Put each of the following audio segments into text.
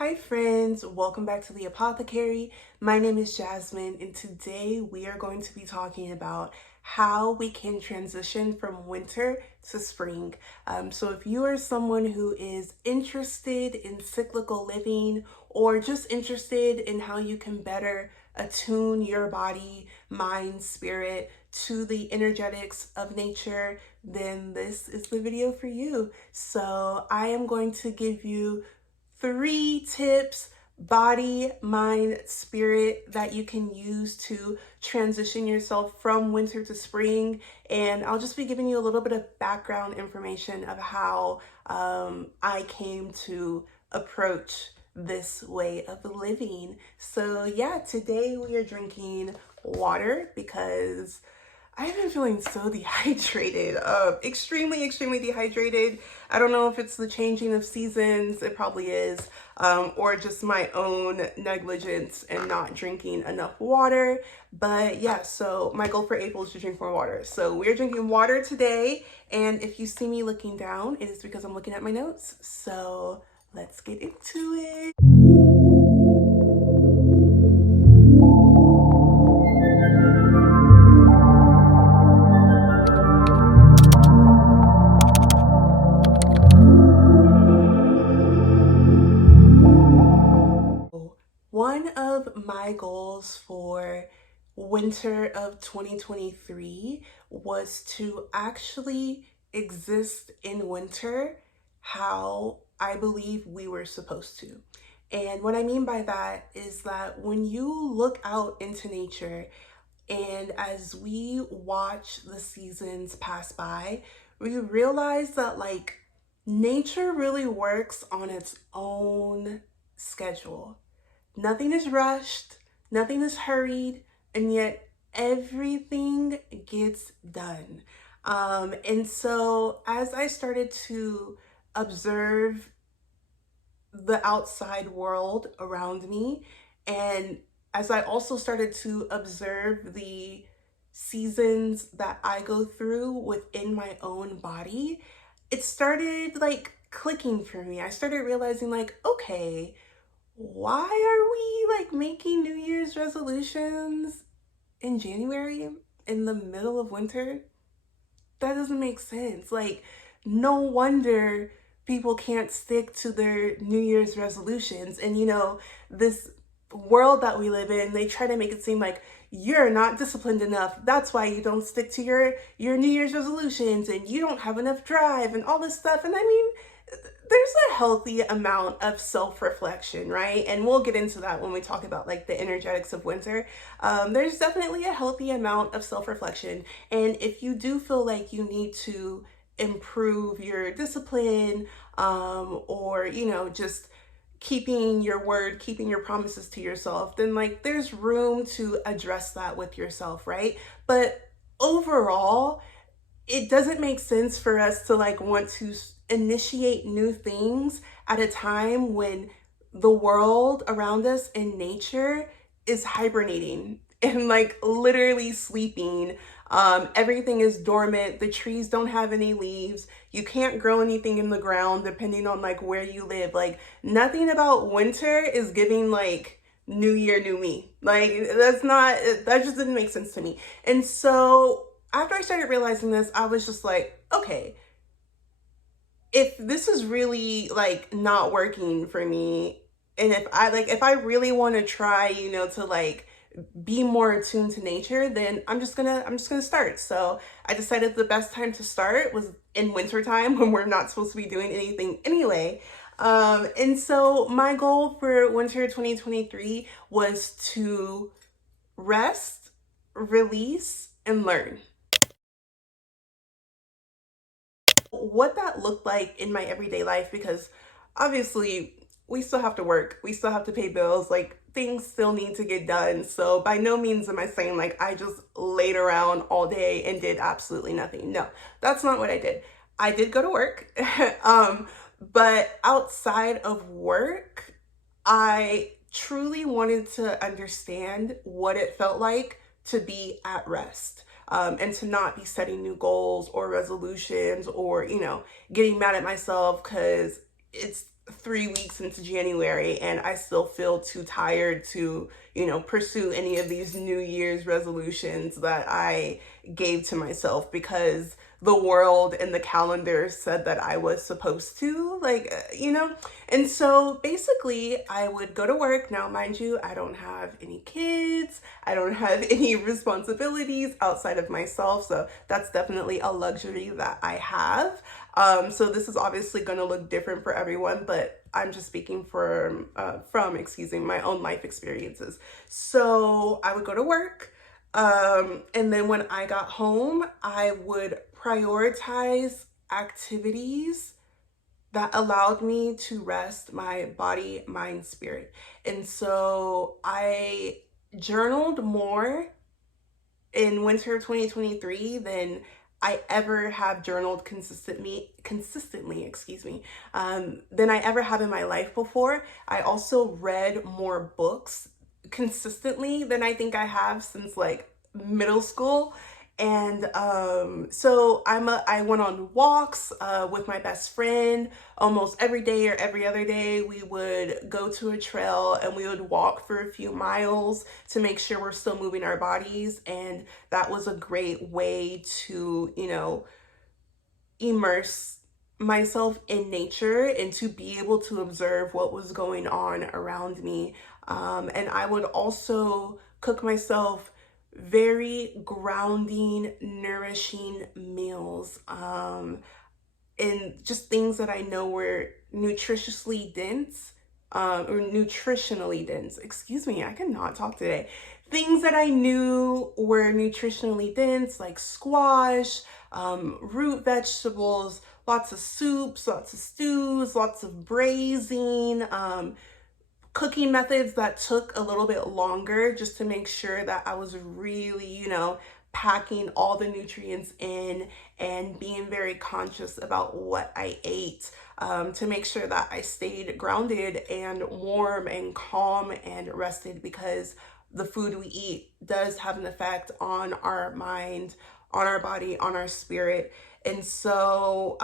Hi friends, welcome back to the Apothecary. My name is Jasmine and today we are going to be talking about how we can transition from winter to spring. So if you are someone who is interested in cyclical living or just interested in how you can better attune your body, mind, spirit to the energetics of nature, then this is the video for you. So I am going to give you 3 tips, body, mind, spirit, that you can use to transition yourself from winter to spring. And I'll just be giving you a little bit of background information of how I came to approach this way of living. So yeah, today we are drinking water because I've been feeling so dehydrated, extremely dehydrated. I don't know if it's the changing of seasons, it probably is, or just my own negligence and not drinking enough water. But yeah, so my goal for April is to drink more water. So we're drinking water today, and if you see me looking down, it is because I'm looking at my notes. So let's get into it. One of my goals for winter of 2023 was to actually exist in winter how I believe we were supposed to. And what I mean by that is that when you look out into nature and as we watch the seasons pass by, we realize that nature really works on its own schedule. Nothing is rushed, nothing is hurried, and yet everything gets done. And so as I started to observe the outside world around me, and as I also started to observe the seasons that I go through within my own body, it started clicking for me. I started realizing okay, why are we making New Year's resolutions in January in the middle of winter? That doesn't make sense. No wonder people can't stick to their New Year's resolutions. And this world that we live in, they try to make it seem like you're not disciplined enough. That's why you don't stick to your New Year's resolutions and you don't have enough drive and all this stuff. And I mean, there's a healthy amount of self-reflection, right? And we'll get into that when we talk about the energetics of winter. There's definitely a healthy amount of self-reflection. And if you do feel like you need to improve your discipline, or, just keeping your word, keeping your promises to yourself, then there's room to address that with yourself, right? But overall, it doesn't make sense for us to want to initiate new things at a time when the world around us in nature is hibernating and literally sleeping. Everything is dormant. The trees don't have any leaves. You can't grow anything in the ground depending on where you live. Nothing about winter is giving new year, new me. That just didn't make sense to me. And so after I started realizing this, I was just like, okay, if this is really not working for me, and if I really want to try, to be more attuned to nature, then I'm just gonna start. So I decided the best time to start was in wintertime when we're not supposed to be doing anything anyway. And so my goal for winter 2023 was to rest, release, and learn. What that looked like in my everyday life, because obviously we still have to work, we still have to pay bills, things still need to get done. So by no means am I saying I just laid around all day and did absolutely nothing. No, that's not what I did. I did go to work, but outside of work, I truly wanted to understand what it felt like to be at rest. And to not be setting new goals or resolutions or, getting mad at myself because it's 3 weeks into January and I still feel too tired to, pursue any of these New Year's resolutions that I gave to myself because the world and the calendar said that I was supposed to, And so basically, I would go to work. Now, mind you, I don't have any kids, I don't have any responsibilities outside of myself. So that's definitely a luxury that I have. So this is obviously going to look different for everyone, but I'm just speaking from my own life experiences. So I would go to work. And then when I got home, I would prioritize activities that allowed me to rest my body, mind, spirit. And so I journaled more in winter of 2023 than I ever have journaled consistently, than I ever have in my life before. I also read more books consistently than I think I have since like middle school. And so I went on walks with my best friend almost every day or every other day. We would go to a trail and we would walk for a few miles to make sure we're still moving our bodies. And that was a great way to, immerse myself in nature and to be able to observe what was going on around me. And I would also cook myself very grounding, nourishing meals, and just things that I know were nutritiously dense, or nutritionally dense. Excuse me, I cannot talk today. Things that I knew were nutritionally dense, like squash, root vegetables, lots of soups, lots of stews, lots of braising, cooking methods that took a little bit longer just to make sure that I was really, packing all the nutrients in and being very conscious about what I ate, to make sure that I stayed grounded and warm and calm and rested, because the food we eat does have an effect on our mind, on our body, on our spirit. And so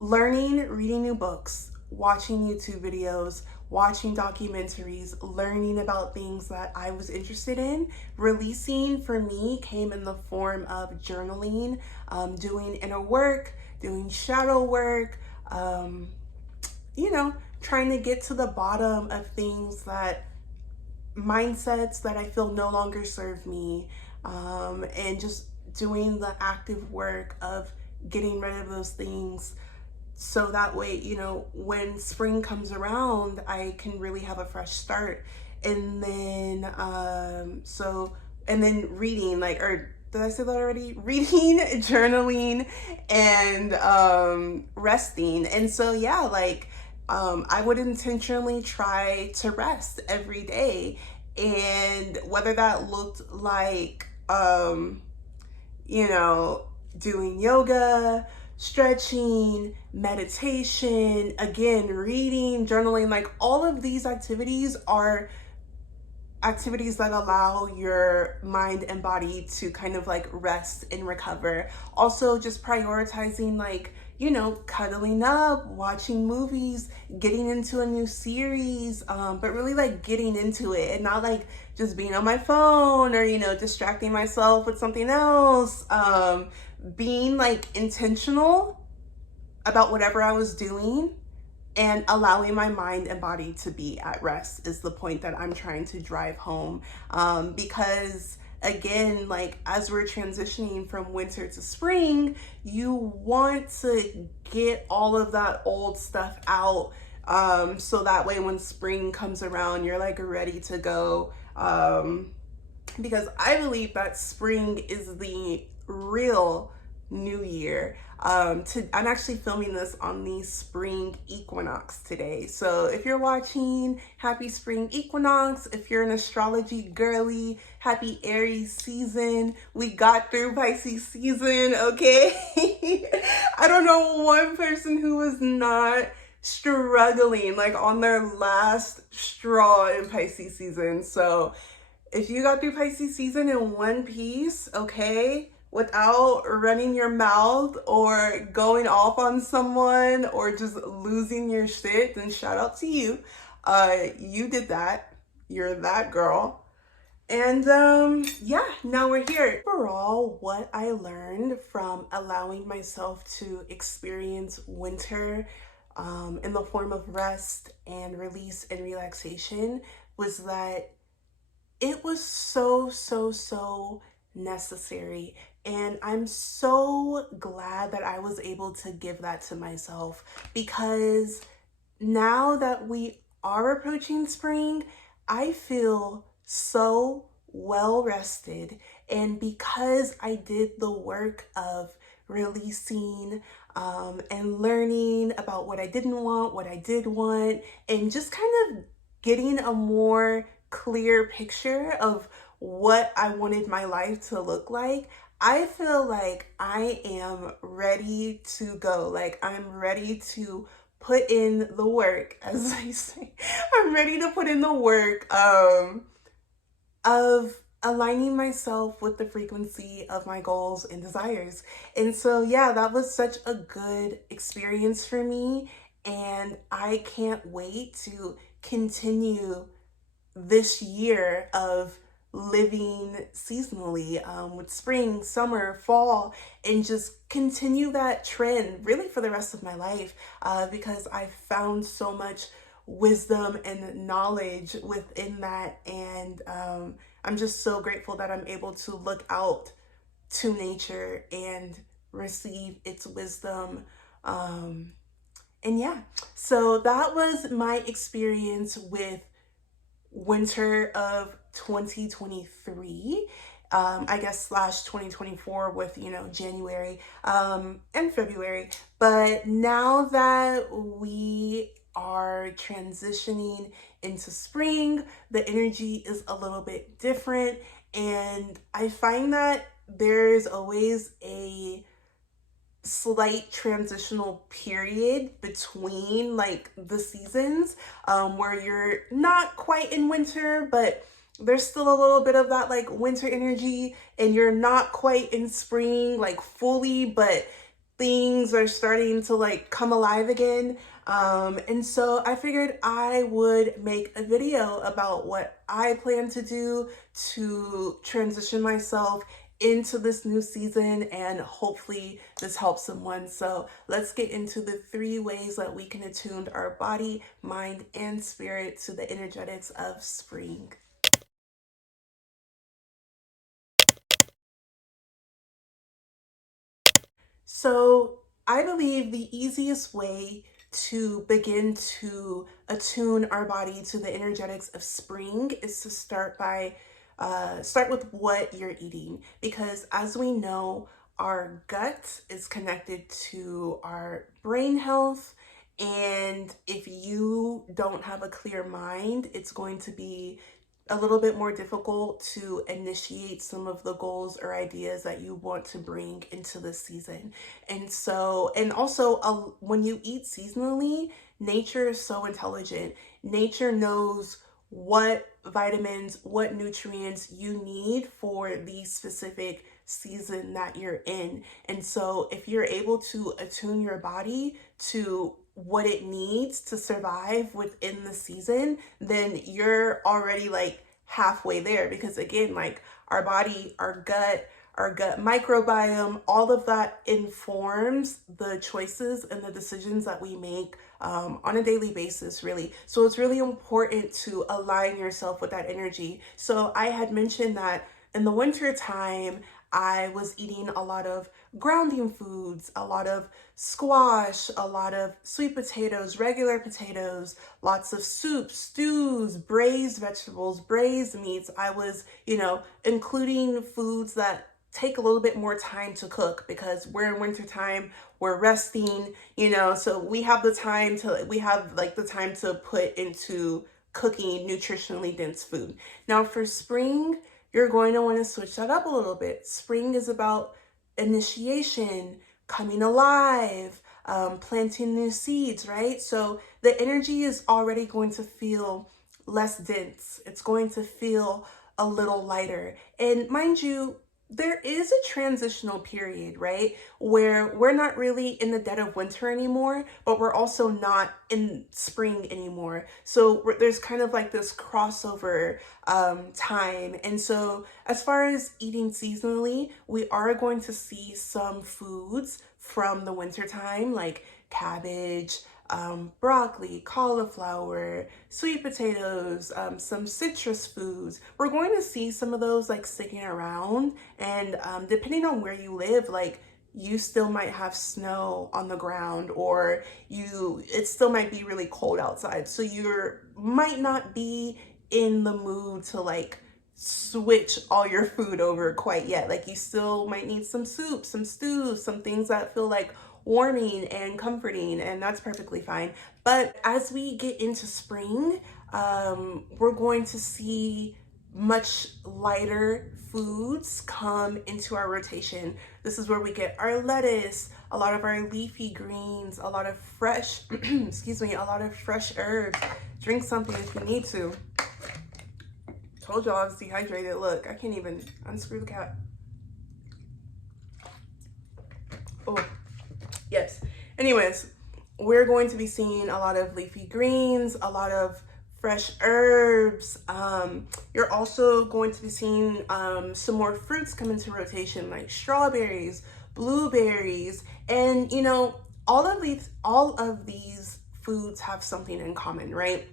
reading new books, watching YouTube videos, watching documentaries, learning about things that I was interested in. Releasing for me came in the form of journaling, doing inner work, doing shadow work, trying to get to the bottom of things mindsets that I feel no longer serve me, and just doing the active work of getting rid of those things. So that way, when spring comes around, I can really have a fresh start. And then, and then reading, or did I say that already? Reading, journaling, and resting. And so, yeah, I would intentionally try to rest every day. And whether that looked like, doing yoga, stretching, meditation, again, reading, journaling, all of these activities are activities that allow your mind and body to kind of rest and recover. Also, just prioritizing cuddling up, watching movies, getting into a new series, but really getting into it and not just being on my phone or, distracting myself with something else. Being intentional about whatever I was doing and allowing my mind and body to be at rest is the point that I'm trying to drive home. Because again, as we're transitioning from winter to spring, you want to get all of that old stuff out, so that way when spring comes around, you're ready to go. Because I believe that spring is the real new year. I'm actually filming this on the spring equinox today. So if you're watching, happy spring equinox. If you're an astrology girly, happy Aries season. We got through Pisces season, okay? I don't know one person who was not struggling, on their last straw in Pisces season. So if you got through Pisces season in one piece, okay, without running your mouth or going off on someone or just losing your shit, then shout out to you. You did that. You're that girl. And yeah, now we're here. Overall, what I learned from allowing myself to experience winter in the form of rest and release and relaxation was that it was so necessary. And I'm so glad that I was able to give that to myself, because now that we are approaching spring, I feel so well rested. And because I did the work of releasing and learning about what I didn't want, what I did want, and just kind of getting a more clear picture of what I wanted my life to look like, I feel like I am ready to go. Like, I'm ready to put in the work, as I say. I'm ready to put in the work of aligning myself with the frequency of my goals and desires. And so, yeah, that was such a good experience for me. And I can't wait to continue this year of living seasonally, with spring, summer, fall, and just continue that trend really for the rest of my life, because I found so much wisdom and knowledge within that. And I'm just so grateful that I'm able to look out to nature and receive its wisdom. And yeah, so that was my experience with winter of 2023, I guess slash 2024, with, January and February. But now that we are transitioning into spring, the energy is a little bit different. And I find that there's always a slight transitional period between like the seasons, where you're not quite in winter, but there's still a little bit of that like winter energy, and you're not quite in spring like fully, but things are starting to like come alive again. And so I figured I would make a video about what I plan to do to transition myself into this new season, and hopefully this helps someone. So let's get into the 3 ways that we can attune our body, mind, and spirit to the energetics of spring. So I believe the easiest way to begin to attune our body to the energetics of spring is to start with what you're eating, because as we know, our gut is connected to our brain health. And if you don't have a clear mind, it's going to be a little bit more difficult to initiate some of the goals or ideas that you want to bring into this season. And so, and also, when you eat seasonally, nature is so intelligent. Nature knows what vitamins, what nutrients you need for the specific season that you're in. And so, if you're able to attune your body to what it needs to survive within the season, then you're already like halfway there. Because again, like our body, our gut microbiome, all of that informs the choices and the decisions that we make on a daily basis, really. So it's really important to align yourself with that energy. So I had mentioned that in the winter time, I was eating a lot of grounding foods, a lot of squash, a lot of sweet potatoes, regular potatoes, lots of soups, stews, braised vegetables, braised meats. I was, including foods that take a little bit more time to cook, because we're in wintertime, we're resting, so we have the time to put into cooking nutritionally dense food. Now for spring, you're going to want to switch that up a little bit. Spring is about initiation, coming alive, planting new seeds, right? So the energy is already going to feel less dense. It's going to feel a little lighter. And mind you, there is a transitional period, right? Where we're not really in the dead of winter anymore, but we're also not in spring anymore. So there's kind of like this crossover time. And so, as far as eating seasonally, we are going to see some foods from the winter time, like cabbage, broccoli, cauliflower, sweet potatoes, some citrus foods. We're going to see some of those like sticking around, and depending on where you live, like you still might have snow on the ground, or it still might be really cold outside. So you might not be in the mood to like switch all your food over quite yet. Like you still might need some soup, some stews, some things that feel like warming and comforting, and that's perfectly fine. But as we get into spring, we're going to see much lighter foods come into our rotation. This is where we get our lettuce, a lot of our leafy greens, a lot of fresh, excuse me, a lot of fresh herbs. Drink something if you need to. Told y'all I was dehydrated. Look, I can't even unscrew the cap. Oh, yes. Anyways, we're going to be seeing a lot of leafy greens, a lot of fresh herbs. You're also going to be seeing some more fruits come into rotation, like strawberries, blueberries, and you know, all of these foods have something in common, right?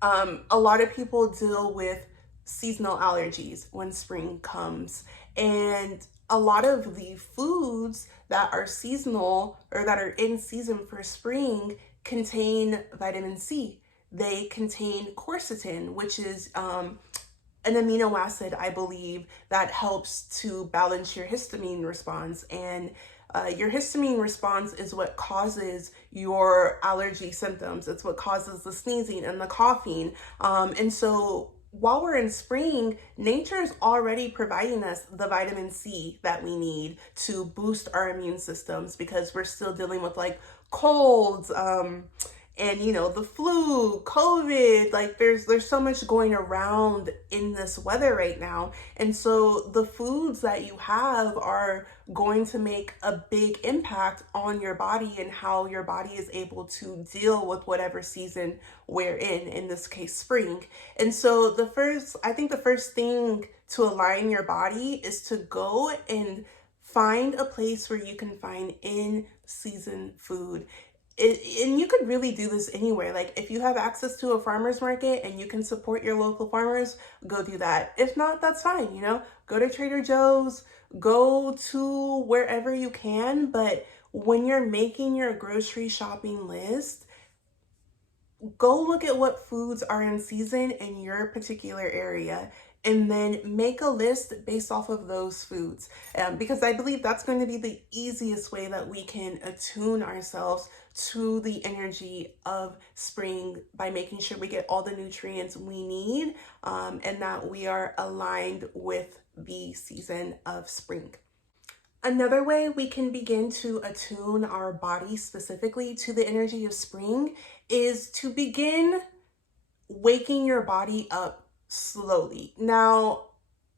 A lot of people deal with seasonal allergies when spring comes, and a lot of the foods that are seasonal or that are in season for spring contain vitamin C. They contain quercetin, which is an amino acid, I believe, that helps to balance your histamine response. And your histamine response is what causes your allergy symptoms. It's what causes the sneezing and the coughing. And so while we're in spring, nature is already providing us the vitamin C that we need to boost our immune systems, because we're still dealing with like colds, and you know, the flu, COVID, like there's so much going around in this weather right now. And so the foods that you have are going to make a big impact on your body and how your body is able to deal with whatever season we're in this case, spring. And so I think the first thing to align your body is to go and find a place where you can find in season food. And you could really do this anywhere. Like if you have access to a farmer's market and you can support your local farmers, go do that. If not, that's fine. You know, go to Trader Joe's, go to wherever you can. But when you're making your grocery shopping list, go look at what foods are in season in your particular area, and then make a list based off of those foods, because I believe that's going to be the easiest way that we can attune ourselves to the energy of spring, by making sure we get all the nutrients we need, and that we are aligned with the season of spring. Another way we can begin to attune our body specifically to the energy of spring is to begin waking your body up slowly. Now,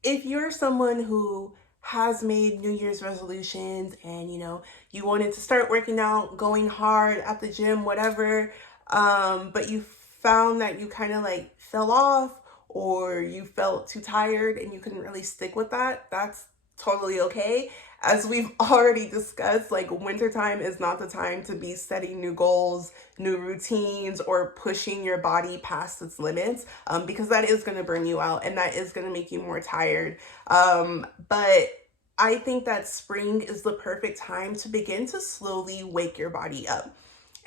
if you're someone who has made New Year's resolutions and you wanted to start working out, going hard at the gym, whatever, but you found that you kind of like fell off, or you felt too tired and you couldn't really stick with that, that's totally okay. As we've already discussed, like wintertime is not the time to be setting new goals, new routines, or pushing your body past its limits, because that is going to burn you out and that is going to make you more tired. But I think that spring is the perfect time to begin to slowly wake your body up.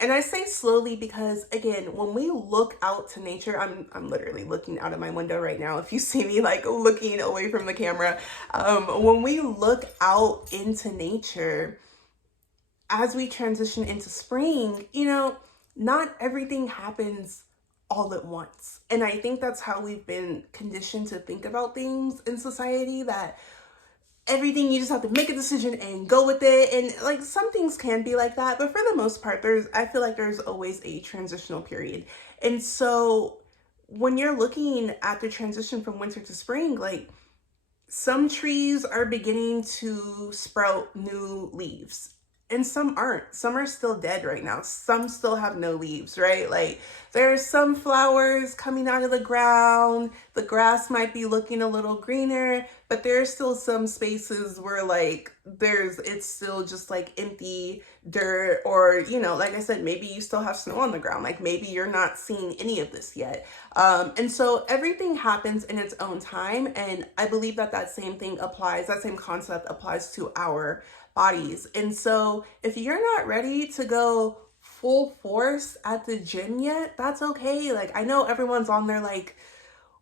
And I say slowly because, again, when we look out to nature, I'm literally looking out of my window right now. If you see me like looking away from the camera, when we look out into nature, as we transition into spring, not everything happens all at once. And I think that's how we've been conditioned to think about things in society, that everything you just have to make a decision and go with it. And like some things can be like that, but for the most part, I feel like there's always a transitional period. And so when you're looking at the transition from winter to spring, like some trees are beginning to sprout new leaves and some aren't. Some are still dead right now. Some still have no leaves, right? Like there's some flowers coming out of the ground. The grass might be looking a little greener, but there's still some spaces where like it's still just like empty dirt, or like I said, maybe you still have snow on the ground. Like maybe you're not seeing any of this yet. And so everything happens in its own time. And I believe that that same concept applies to our bodies. And so if you're not ready to go full force at the gym yet, that's okay. Like I know everyone's on there like,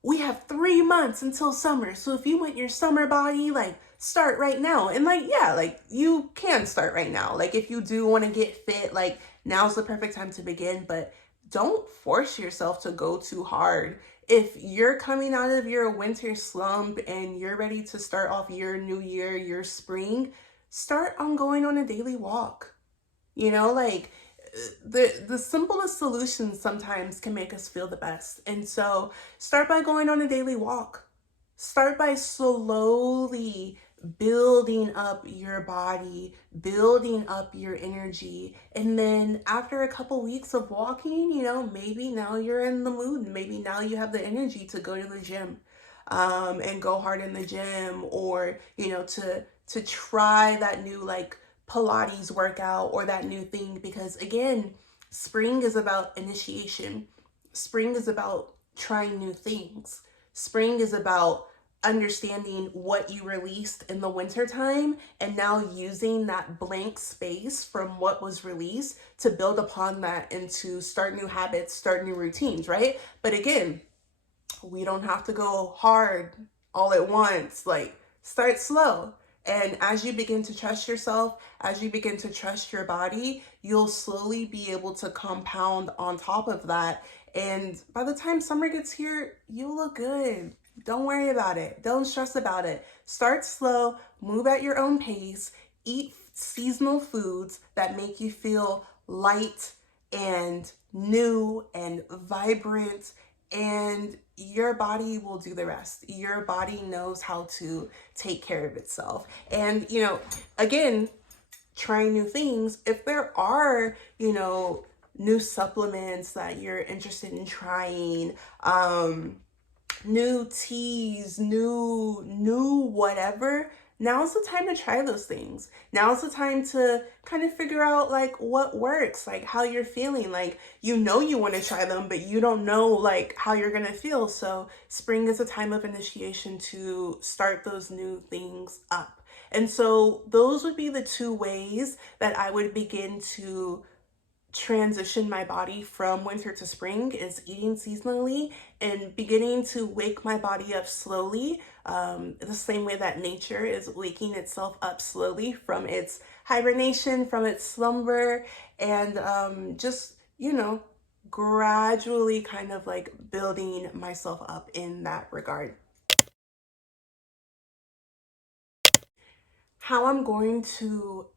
we have 3 months until summer. So if you want your summer body, like start right now. And like, yeah, like you can start right now. Like if you do want to get fit, like now's the perfect time to begin, but don't force yourself to go too hard. If you're coming out of your winter slump and you're ready to start off your new year, your spring, start on going on a daily walk. Like the simplest solutions sometimes can make us feel the best. And so start by going on a daily walk. Start by slowly building up your body, building up your energy. And then after a couple weeks of walking, maybe now you're in the mood. Maybe now you have the energy to go to the gym, and go hard in the gym, or, to try that new like Pilates workout or that new thing. Because again, spring is about initiation. Spring is about trying new things. Spring is about understanding what you released in the wintertime and now using that blank space from what was released to build upon that and to start new habits, start new routines, right? But again, we don't have to go hard all at once. Like start slow. And as you begin to trust yourself, as you begin to trust your body, you'll slowly be able to compound on top of that. And by the time summer gets here, you'll look good. Don't worry about it. Don't stress about it. Start slow, move at your own pace, eat seasonal foods that make you feel light and new and vibrant, and your body will do the rest. Your body knows how to take care of itself. And, again, trying new things. If there are, new supplements that you're interested in trying, new teas, new whatever, now's the time to try those things. Now's the time to kind of figure out like what works, like how you're feeling. Like you want to try them, but you don't know like how you're gonna feel. So spring is a time of initiation to start those new things up. And so those would be the two ways that I would begin to transition my body from winter to spring, is eating seasonally and beginning to wake my body up slowly, the same way that nature is waking itself up slowly from its hibernation, from its slumber, and just, gradually kind of like building myself up in that regard. How I'm going to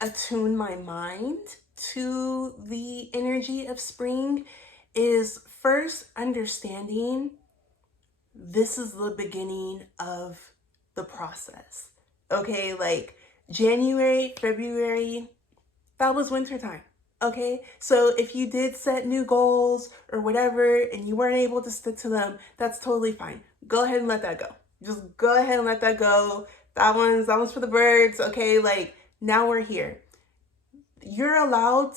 attune my mind to the energy of spring is first understanding this is the beginning of the process. Okay, like January, February, that was wintertime. Okay, so if you did set new goals or whatever and you weren't able to stick to them, that's totally fine. Go ahead and let that go. Just go ahead and let that go. That one's for the birds. Okay, like now we're here. You are allowed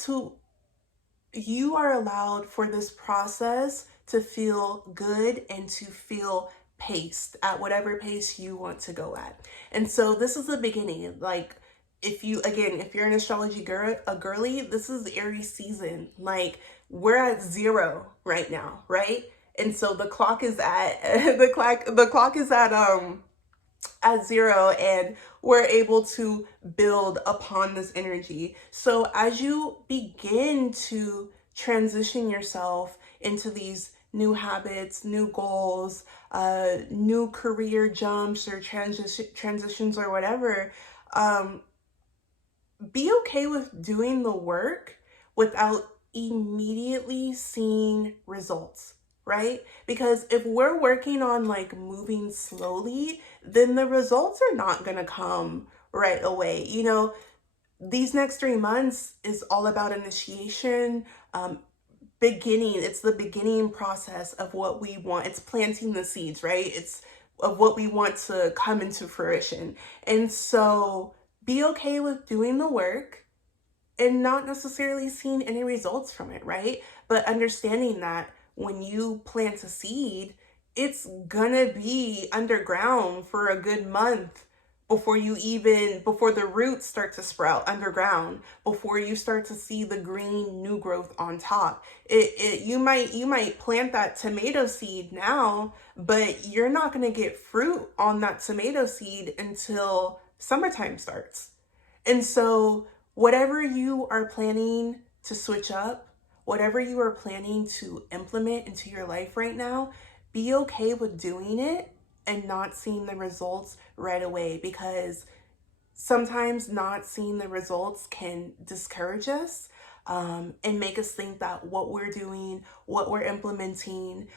for this process to feel good and to feel paced at whatever pace you want to go at. And so this is the beginning. Like if you're an astrology girly, this is Aries season. Like we're at 0 right now, right? And so the clock is at the clock is at 0, and we're able to build upon this energy. So as you begin to transition yourself into these new habits, new goals, new career jumps or transitions or whatever, be okay with doing the work without immediately seeing results, right? Because if we're working on like moving slowly, then the results are not going to come right away. You know, these next 3 months is all about initiation, beginning. It's the beginning process of what we want. It's planting the seeds, right? It's of what we want to come into fruition. And so be okay with doing the work and not necessarily seeing any results from it, right? But understanding that when you plant a seed, it's gonna be underground for a good month before the roots start to sprout underground, before you start to see the green new growth on top. You might plant that tomato seed now, but you're not gonna get fruit on that tomato seed until summertime starts. And so, whatever you are planning to switch up, whatever you are planning to implement into your life right now, be okay with doing it and not seeing the results right away, because sometimes not seeing the results can discourage us, and make us think that what we're doing, what we're implementing,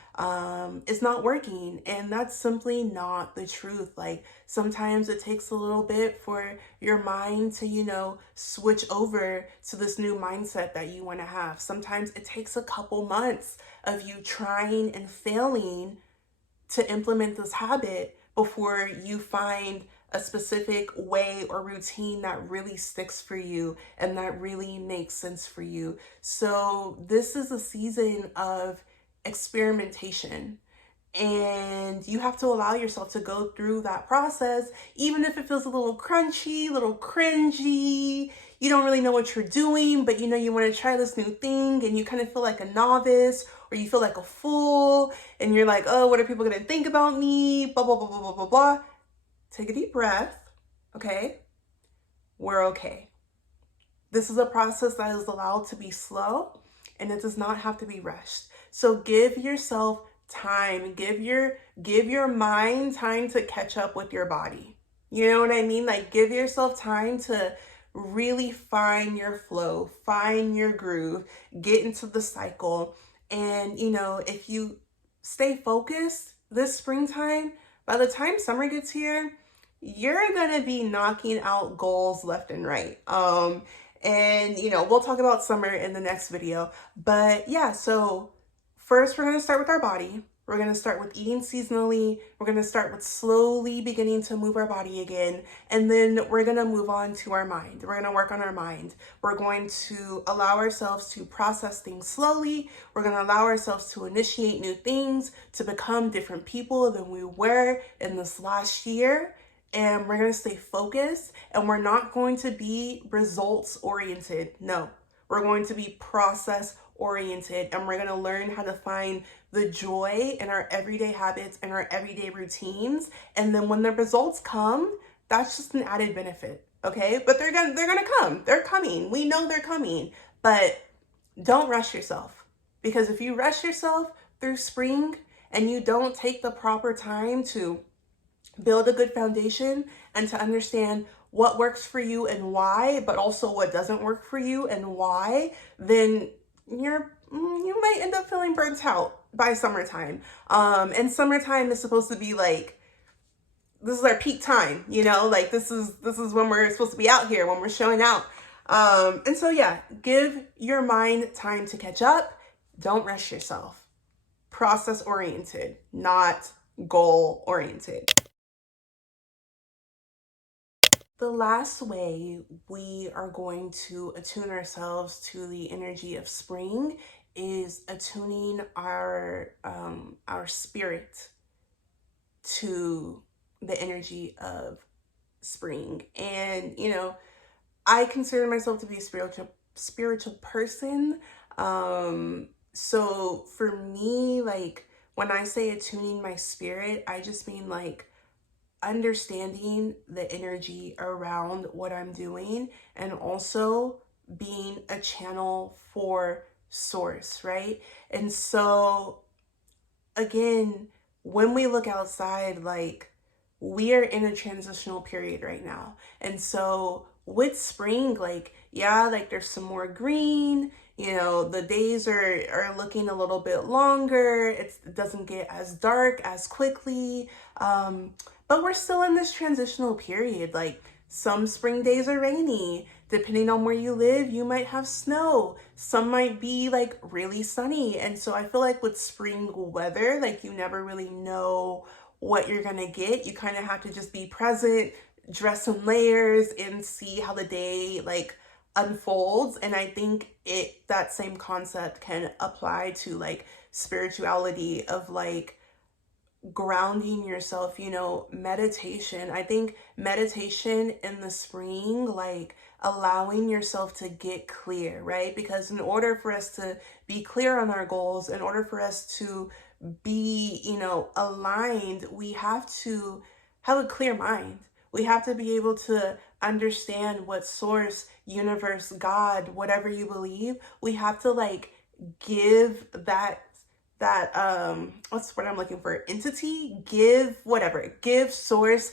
is not working. And that's simply not the truth. Like, sometimes it takes a little bit for your mind to, switch over to this new mindset that you want to have. Sometimes it takes a couple months of you trying and failing to implement this habit before you find a specific way or routine that really sticks for you and that really makes sense for you. So this is a season of experimentation, and you have to allow yourself to go through that process, even if it feels a little crunchy, a little cringy. You don't really know what you're doing, but you want to try this new thing, and you kind of feel like a novice, or you feel like a fool, and you're like, oh, what are people going to think about me? Blah, blah, blah, blah, blah, blah, blah. Take a deep breath, okay? We're okay. This is a process that is allowed to be slow, and it does not have to be rushed. So give yourself time. Give your mind time to catch up with your body. You know what I mean? Like, give yourself time to really find your flow, find your groove, get into the cycle. And, if you stay focused this springtime, by the time summer gets here, you're going to be knocking out goals left and right. And, we'll talk about summer in the next video. But yeah, so first we're going to start with our body. We're going to start with eating seasonally. We're going to start with slowly beginning to move our body again. And then we're going to move on to our mind. We're going to work on our mind. We're going to allow ourselves to process things slowly. We're going to allow ourselves to initiate new things, to become different people than we were in this last year. And we're going to stay focused, and we're not going to be results oriented. No, we're going to be process oriented, and we're going to learn how to find the joy in our everyday habits and our everyday routines. And then when the results come, that's just an added benefit. Okay. But they're going to come. They're coming. We know they're coming, but don't rush yourself, because if you rush yourself through spring and you don't take the proper time to build a good foundation and to understand what works for you and why, but also what doesn't work for you and why, then you might end up feeling burnt out by summertime. And summertime is supposed to be like, this is our peak time, like this is when we're supposed to be out here, when we're showing out. And so yeah, give your mind time to catch up. Don't rush yourself. Process oriented, not goal oriented. The last way we are going to attune ourselves to the energy of spring is attuning our spirit to the energy of spring. And I consider myself to be a spiritual person. So for me, like, when I say attuning my spirit, I just mean like understanding the energy around what I'm doing, and also being a channel for source, right? And so again, when we look outside, like, we are in a transitional period right now. And so with spring, like, yeah, like there's some more green, You know, the days are looking a little bit longer. It doesn't get as dark as quickly. But we're still in this transitional period. Like some spring days are rainy. Depending on where you live, you might have snow. Some might be like really sunny. And so I feel like with spring weather, like you never really know what you're gonna get. You kind of have to just be present, dress in layers, and see how the day like unfolds. And I think that same concept can apply to like spirituality of like grounding yourself, you know, meditation. I think meditation in the spring, like allowing yourself to get clear, right? Because in order for us to be clear on our goals, in order for us to be, you know, aligned, we have to have a clear mind. We have to be able to understand what source, universe, God, whatever you believe, we have to like give that what's what I'm looking for, entity, give whatever, give source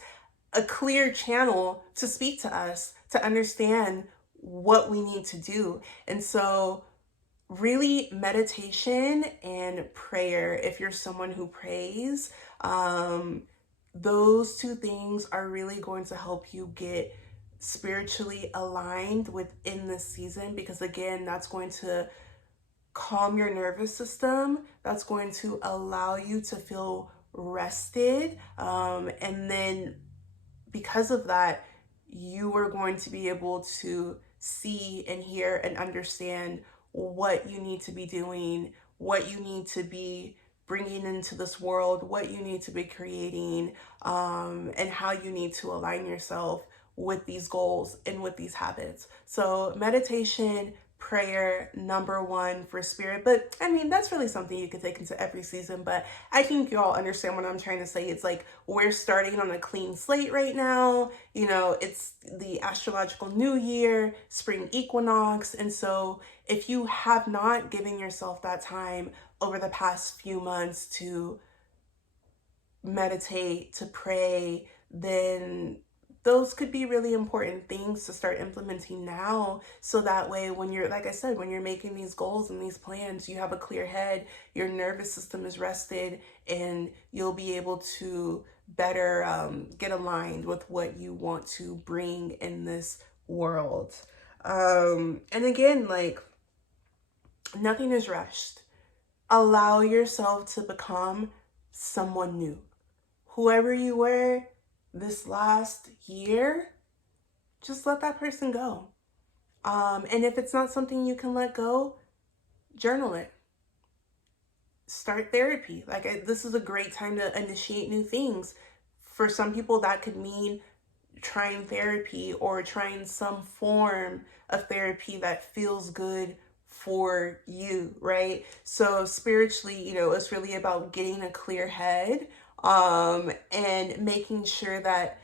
a clear channel to speak to us, to understand what we need to do. And so really meditation and prayer, if you're someone who prays, those two things are really going to help you get spiritually aligned within this season, because again, that's going to calm your nervous system. That's going to allow you to feel rested. And then because of that, you are going to be able to see and hear and understand what you need to be doing, what you need to be bringing into this world, what you need to be creating, and how you need to align yourself with these goals and with these habits. So meditation, prayer, number one for spirit. But I mean, that's really something you could take into every season. But I think you all understand what I'm trying to say. It's like we're starting on a clean slate right now. You know, it's the astrological new year, spring equinox. And so if you have not given yourself that time over the past few months to meditate, to pray, then those could be really important things to start implementing now. So that way, when you're, like I said, when you're making these goals and these plans, you have a clear head, your nervous system is rested, and you'll be able to better get aligned with what you want to bring in this world. And again, like nothing is rushed. Allow yourself to become someone new. Whoever you were this last year, just let that person go. And if it's not something you can let go, journal it. Start therapy. This is a great time to initiate new things. For some people, that could mean trying therapy or trying some form of therapy that feels good for you, right? So spiritually, you know, it's really about getting a clear head, and making sure that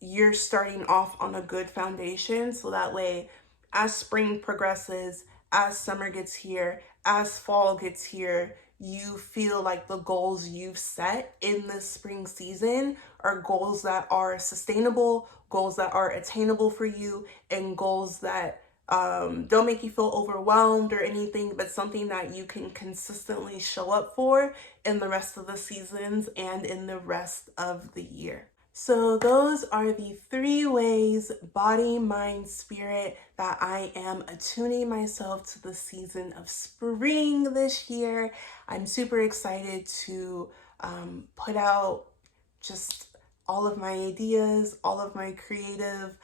you're starting off on a good foundation. So that way, as spring progresses, as summer gets here, as fall gets here, you feel like the goals you've set in this spring season are goals that are sustainable, goals that are attainable for you, and goals that don't make you feel overwhelmed or anything, but something that you can consistently show up for in the rest of the seasons and in the rest of the year. So those are the 3 ways, body, mind, spirit, that I am attuning myself to the season of spring this year. I'm super excited to put out just all of my ideas, all of my creative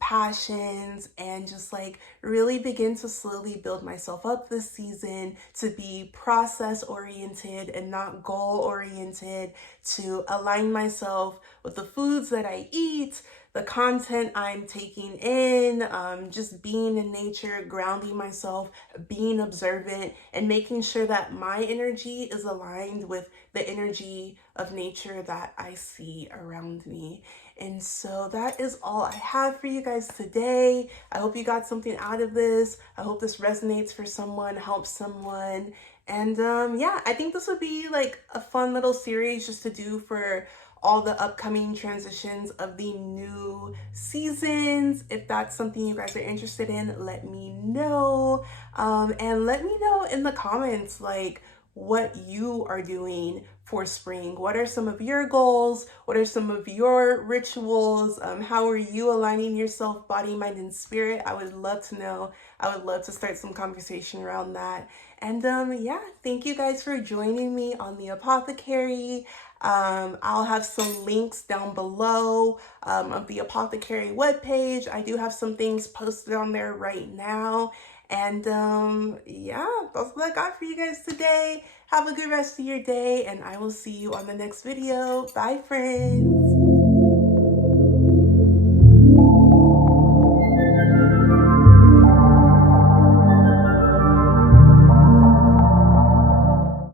passions, and just like really begin to slowly build myself up this season to be process oriented and not goal oriented, to align myself with the foods that I eat, the content I'm taking in, just being in nature, grounding myself, being observant, and making sure that my energy is aligned with the energy of nature that I see around me. And so that is all I have for you guys today. I hope you got something out of this. I hope this resonates for someone, helps someone. And yeah, I think this would be like a fun little series just to do for all the upcoming transitions of the new seasons. If that's something you guys are interested in, let me know. And let me know in the comments, like, what you are doing for spring. What are some of your goals? What are some of your rituals? How are you aligning yourself, body, mind, and spirit? I would love to know. I would love to start some conversation around that. And yeah, thank you guys for joining me on the Apothecary. I'll have some links down below of the Apothecary webpage. I do have some things posted on there right now. And yeah, that's what I got for you guys today. Have a good rest of your day, and I will see you on the next video. Bye, friends.